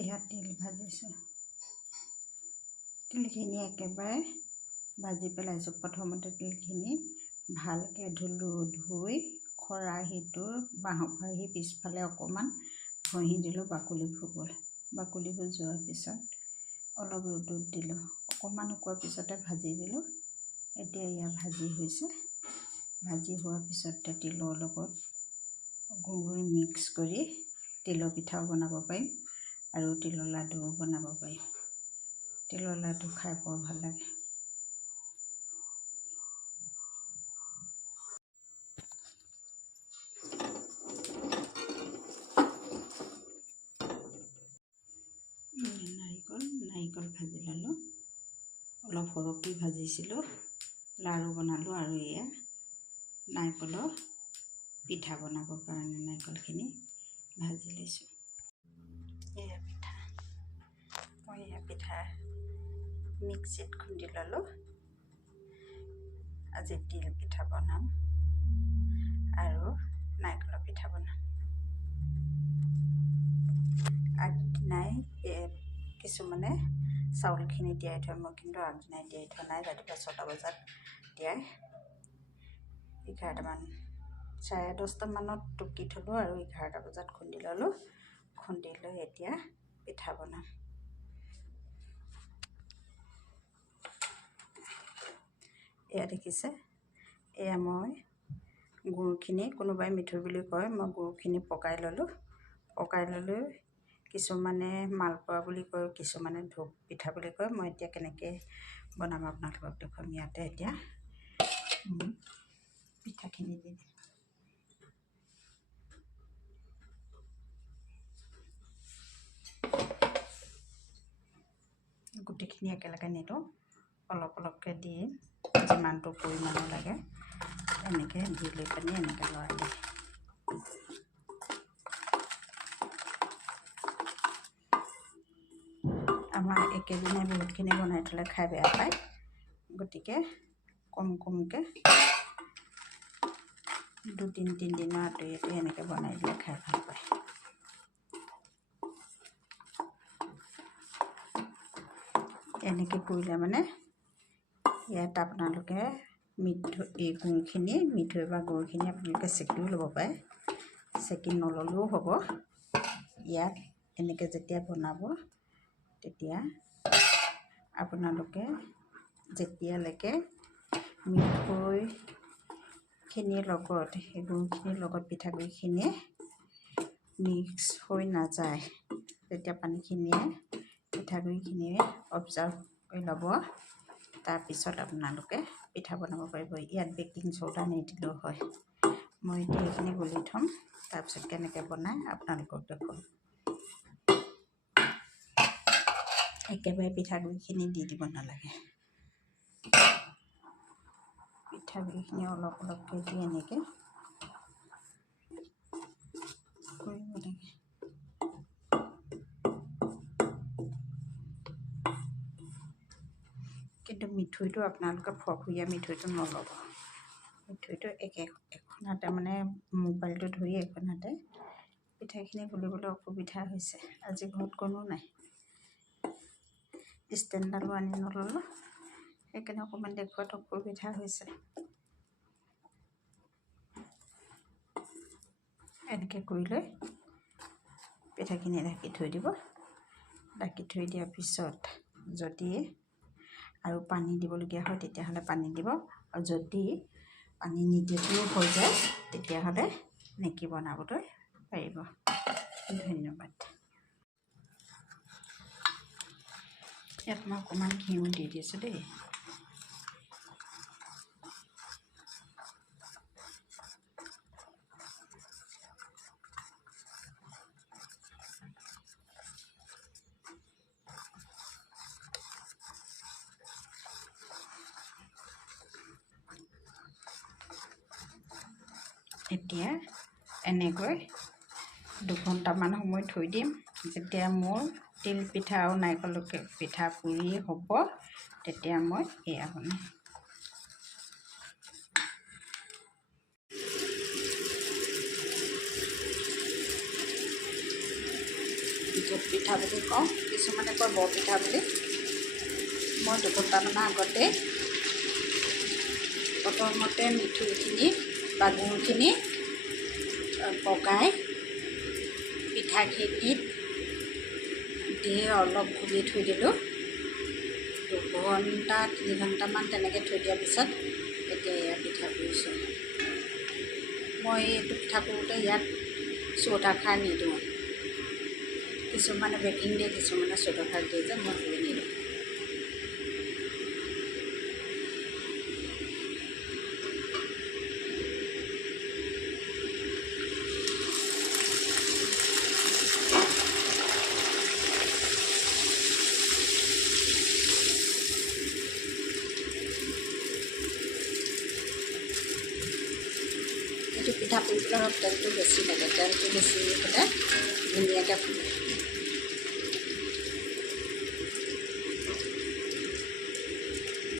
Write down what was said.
এয়া তিল ভাজিছোঁ। তিলখিনি একেবাৰে ভাজি পেলাইছোঁ। প্ৰথমতে তিলখিনি ভালকৈ ধুই খৰাহিটোৰ খৰাহীৰ পিছফালে অকণমান ঘঁহি দিলোঁ। বাকলিবোৰ গ'ল। বাকলিবোৰ যোৱাৰ পিছত অলপ ৰ'দত দিলোঁ। অকণমান শুকোৱাৰ পিছতে ভাজি দিলোঁ। এতিয়া এয়া ভাজি হৈছে। ভাজি হোৱাৰ পিছতে তিলৰ লগত গুড় মিক্স কৰি তিলৰ পিঠাও বনাব পাৰিম আৰু তিলৰ লাডুও বনাব পাৰিম। তিলৰ লাডু খাই বৰ ভাল লাগে। নাৰিকল ভাজি ল'লোঁ। অলপ সৰহকৈ ভাজিছিলোঁ। লাড়ু বনালোঁ আৰু এয়া নাৰিকলৰ পিঠা বনাবৰ কাৰণে নাৰিকলখিনি ভাজি লৈছোঁ। এয়া পিঠা। মই এয়া পিঠা মিক্সিত খুন্দি ল'লোঁ। আজি তিল পিঠা বনাম আৰু নাৰিকলৰ পিঠা বনাম। আগদিনাই কিছুমানে চাউলখিনি তিয়াই থয়, মই কিন্তু আগদিনাই তিয়াই থোৱা নাই। ৰাতিপুৱা 6টা বজাত তিয়াই 11:30 - 10টামানত টুকি থ'লোঁ আৰু 11টা বজাত খুন্দি ল'লোঁ। খুন্দি লৈ এতিয়া পিঠা বনাম। এয়া দেখিছে, এয়া মই গুড়খিনি, কোনোবাই মিঠৈ বুলি কয়, মই গুড়খিনি পগাই ল'লোঁ। কিছুমানে মালপোৱা বুলি কয়, কিছুমানে ঢোপ পিঠা বুলি কয়। মই এতিয়া কেনেকৈ বনাম আপোনালোকক দেখুৱাম। ইয়াতে এতিয়া পিঠাখিনি দি দিম। গোটেইখিনি একেলগে নিদিওঁ, অলপ অলপকৈ দি যিমানটো পৰিমাণৰ লাগে এনেকৈ দি লৈ পিনি এনেকৈ লৰাই দিম। আমাৰ একেদিনাই বহুতখিনি বনাই থ'লে খাই বেয়া পায়, গতিকে কমকৈ 2-3 দিনৰ আঁতৰি এনেকৈ বনাই দিলে খাই ভাল পায়। এনেকৈ কৰিলে মানে ইয়াত আপোনালোকে এই গুড়খিনি, মিঠৈ বা গুড়খিনি আপোনালোকে চেকিও ল'ব পাৰে, চেকি নল'লেও হ'ব। ইয়াত এনেকৈ যেতিয়া বনাব তেতিয়া আপোনালোকে যেতিয়ালৈকে মিঠৈখিনিৰ লগত, সেই গুড়খিনিৰ লগত পিঠাগুড়িখিনিয়ে মিক্স হৈ নাযায়, তেতিয়া পানীখিনিয়ে পিঠাগুড়িখিনিয়ে অবজাৰ্ভ কৰি ল'ব। তাৰপিছত আপোনালোকে পিঠা বনাব পাৰিব। ইয়াত বেকিং চ'ডা নিদিলেও হয়। মই এতিয়া এইখিনি গুলি থ'ম, তাৰপিছত কেনেকৈ বনাই আপোনালোকক দেখুৱাম। একেবাৰে পিঠাগুড়িখিনি দি দিব নালাগে। পিঠাগুড়িখিনি অলপ অলপকৈ দি এনেকৈ কৰিব লাগে। কিন্তু মিঠৈটো আপোনালোকে ফৰফৰীয়া মিঠৈটো নল'ব। মিঠৈটো এখন হাতে মানে মোবাইলটো ধৰি এখন হাতে পিঠাখিনি গুলিবলৈ অসুবিধা হৈছে। আজি ঘৰত কোনো নাই, ষ্টেণ্ডডালো আনি নল'লোঁ, সেইকাৰণে অকণমান দেখুৱাত অসুবিধা হৈছে। এনেকৈ কৰি লৈ পিঠাখিনি ঢাকি থৈ দিব। ঢাকি থৈ দিয়াৰ পিছত যদি আৰু পানী দিবলগীয়া হয় তেতিয়াহ'লে পানী দিব, আৰু যদি পানী নিদিয়াকৈও হৈ যায় তেতিয়াহ'লে নেকি বনাবলৈ পাৰিব। ধন্যবাদ। ইয়াত মই অকণমান ঘিউ দি দিছোঁ দেই। এতিয়া এনেকৈ 2 ঘণ্টামান সময় থৈ দিম। যেতিয়া মোৰ তিল পিঠা আৰু নাৰিকল পিঠা পুৰি হ'ব তেতিয়া মই এয়া বনাম। জোট পিঠা বুলি কওঁ, কিছুমানে কয় বৰপিঠা বুলি। মই দুঘণ্টামানৰ আগতে প্ৰথমতে মিঠৈখিনি বা গুড়খিনি পগাই পিঠাখিনিত দি অলপ ঘূলি থৈ দিলোঁ। 2 ঘণ্টা 3 ঘণ্টামান তেনেকৈ থৈ দিয়াৰ পিছত এতিয়া এয়া পিঠা কৰিছোঁ। মই এইটো পিঠা কৰোঁতে ইয়াত চৌদা খাৰ নিদিওঁ। কিছুমানে বেকিং দিয়ে, কিছুমানে চৌদা খাৰ দিয়ে যে মই ধুই নিদিওঁ। এইটো পিঠা পুৰিবলৈ অলপ তেলটো বেছি লাগে, তেলটো বেছি হ'লে ধুনীয়াকৈ ফুলে।